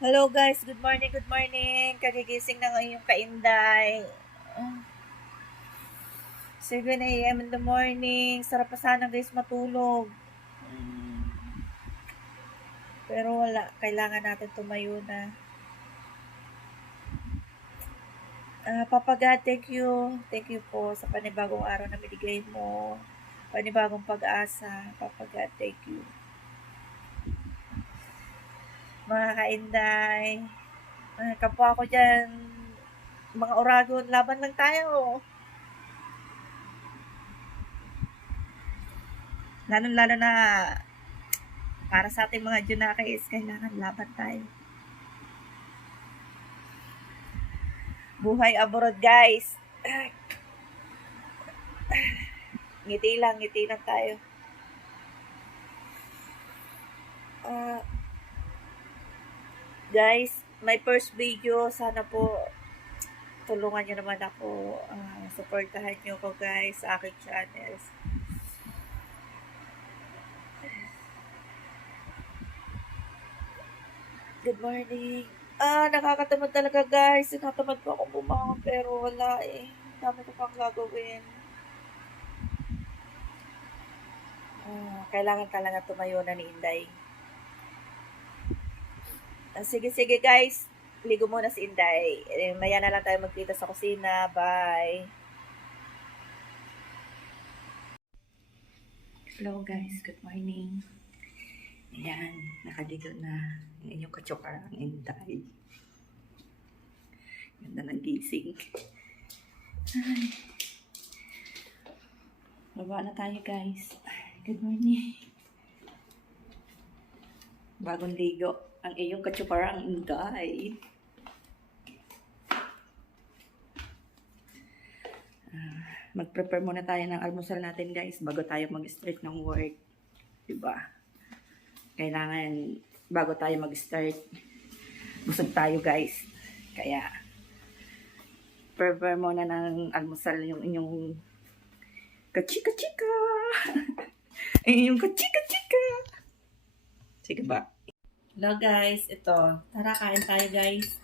Hello guys, good morning, good morning. Kagigising na ngayon yung kainday. 7 a.m. in the morning. Sarap pa sana guys matulog. Pero wala, kailangan natin tumayo na. Papa God, thank you. Thank you po sa panibagong araw na binigay mo. Panibagong pag-asa. Papa God, thank you. Mga kainday. Kapwa ko dyan. Mga oragon, laban lang tayo. Lalo na para sa ating mga Junakis, kailangan laban tayo. Buhay abroad, guys. Ngiti lang tayo. Guys, my first video, sana po tulungan nyo naman ako. Supportahan nyo ko guys sa aking channels. Good morning. Nakakatamad talaga guys. Nakatamad po akong bumangon pero wala eh. Dami ko pang gagawin. Kailangan talaga tumayo na ni Inday. Sige guys. Ligo muna si Inday. Maya na lang tayo magkita sa kusina. Bye. Hello guys. Good morning. Ayan. Nakaligo na ang inyong katsukarang Inday. Ganda ng gising. Ay. Baba na tayo guys. Good morning. Bagong ligo. Ang iyong katsukarang Inday. Mag-prepare muna tayo ng almusal natin guys bago tayo mag-start ng work. Diba? Kailangan bago tayo mag-start busog tayo guys. Kaya prepare muna ng almusal yung inyong kachika-chika. Inyong kachika-chika. Sige ba? Hello guys, ito. Tara, kain tayo guys.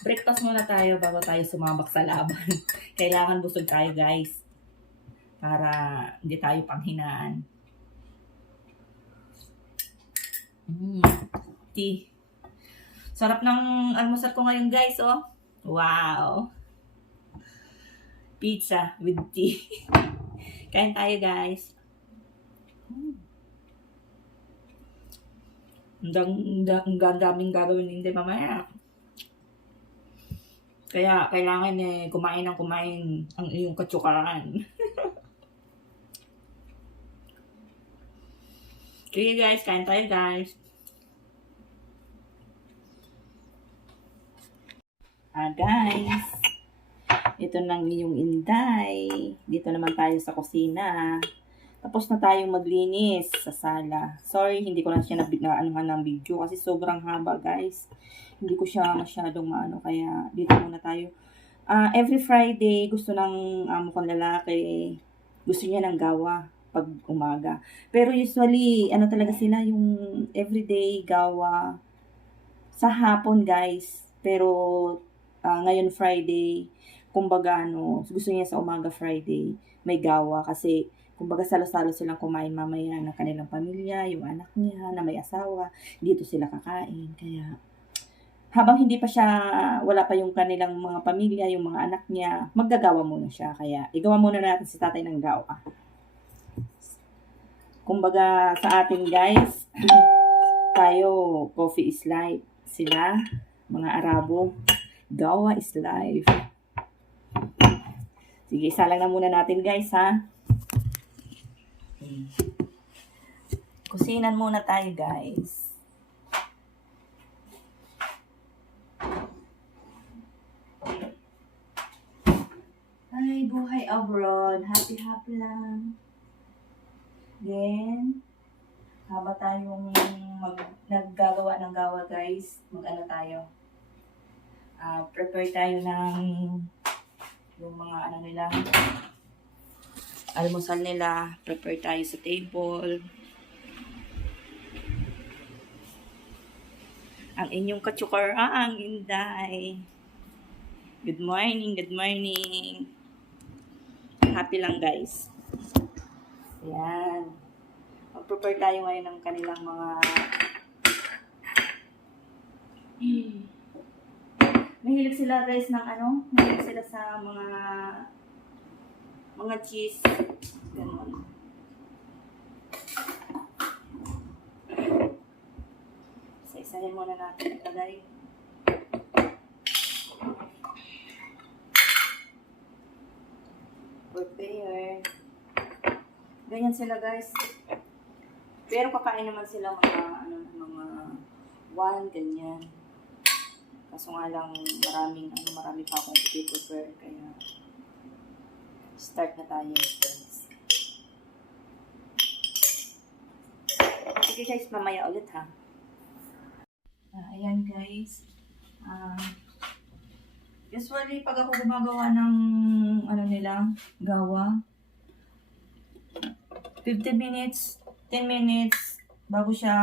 Breakfast muna tayo bago tayo sumabak sa laban. Kailangan busog tayo guys. Para hindi tayo panghinaan. Tea. Sarap ng almusal ko ngayon guys, oh. Wow. Pizza with tea. Kain tayo guys. Ang daming gagawin hindi mamaya. Kaya kailangan kumain ng kumain ang iyong katsukaran. Sige guys, kain tayo guys. Guys, ito nang iyong Inday. Dito naman tayo sa kusina. Tapos na tayong maglinis sa sala. Sorry, hindi ko lang siya na-anuhan ng video kasi sobrang haba guys. Hindi ko siya masyadong maano kaya dito muna tayo. Every Friday gusto ng amo kong lalaki, gusto niya ng gawa pag umaga. Pero usually, ano talaga sila yung everyday gawa sa hapon guys. Pero ngayon Friday, kumbaga gusto niya sa umaga Friday may gawa kasi kumbaga salo-salo silang kumain mamaya ng kanilang pamilya, yung anak niya na may asawa, dito sila kakain. Kaya habang hindi pa siya, wala pa yung kanilang mga pamilya, yung mga anak niya, maggagawa muna siya. Kaya igawa muna natin si tatay ng gawa. Kumbaga sa atin guys, tayo, coffee is life. Sila, mga Arabo, gawa is life. Sige, isa lang na muna natin guys ha. Kusinan muna tayo guys. Ay, buhay abroad. Happy lang. Then, haba tayong naggagawa ng gawa guys. Mag-ano tayo. Prepare tayo ng yung mga ano nila. Almusal nila. Prepare tayo sa table. ang inyong katsukaraang Inday. Good morning, good morning. Happy lang guys. Ayan. Mag-prepare tayo ngayon ng kanilang mga mahilig sila guys ng mahilig sila sa mga cheese. Ganun. Isa-isahin muna natin ilagay. Prepare. Ganyan sila guys. Pero kakain naman sila mga 1 ganyan. Kaso nga lang marami pa akong i-prepare kaya start na tayo guys. Sige guys, mamaya ulit ha. Ayan guys. Usually, pag ako gumagawa ng gawa, 15 minutes, 10 minutes, bago siya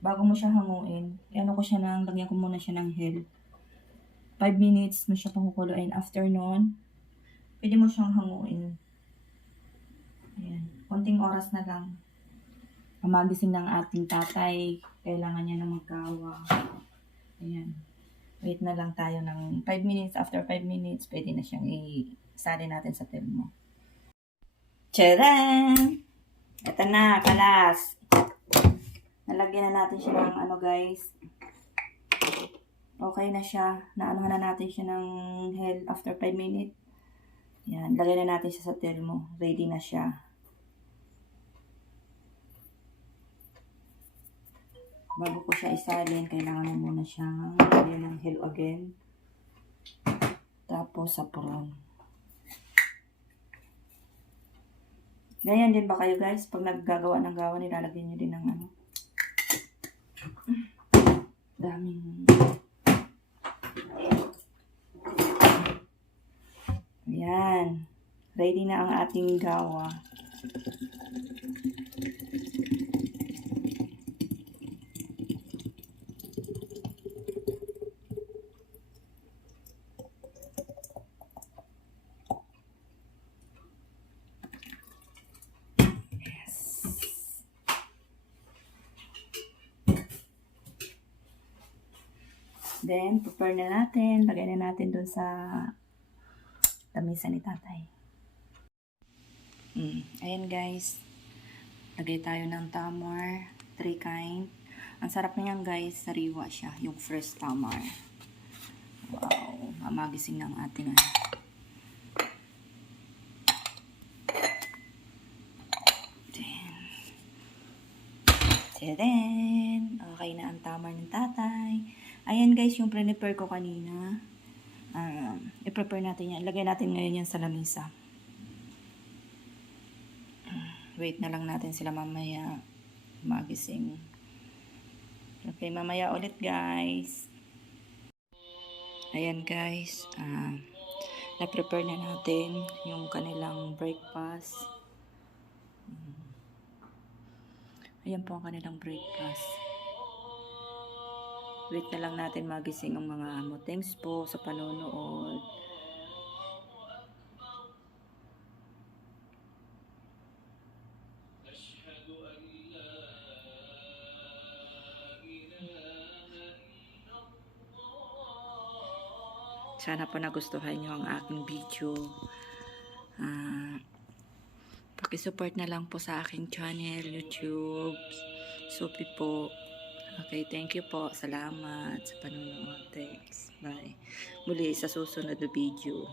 bago mo siya hanguin. Lagyan ko muna siya ng hell. 5 minutes mo siya pakukuluin. After nun, pwede mo siyang hanguin. Ayan. Konting oras na lang. Magising ng ating tatay. Kailangan niya na maggawa. Ayan. Wait na lang tayo ng 5 minutes. After 5 minutes, pwede na siyang isali natin sa telmo. Tcharan! Ito na, kalas. Nalagyan na natin siya ng guys. Okay na siya. Naanuhan na natin siya ng hell after 5 minutes. Yan, lagyan na natin siya sa telmo. Ready na siya. Bago ko siya isalin, kailangan mo muna siyang lagyan ng hell again. Tapos sapuron. Ganyan din ba kayo guys? Pag naggagawa ng gawa, nilalagyan nyo din ng daming. Ayan. Ready na ang ating gawa. Then, prepare na natin. Lagay na natin doon sa tamisa ni tatay. Ayan guys. Lagay tayo ng tamar. 3 kind. Ang sarap niyan guys. Sariwa siya. Yung fresh tamar. Wow. Mamagising ng ating Then, okay na ang tamar ng tatay. Ayan guys, yung prepare ko kanina. I-prepare natin yan. Lagay natin ngayon yan sa lamisa. Wait na lang natin sila mamaya magising. Okay, mamaya ulit guys. Ayan guys. Na-prepare na natin yung kanilang breakfast. Ayan po ang kanilang breakfast. Wait na lang natin magising ang mga amo. Thanks po sa panonood. Sana po nagustuhan nyo ang aking video. Pakisupport na lang po sa aking channel, YouTube. Sophie po. Okay, thank you po. Salamat sa panonood. Thanks. Bye. Muli sa susunod na video.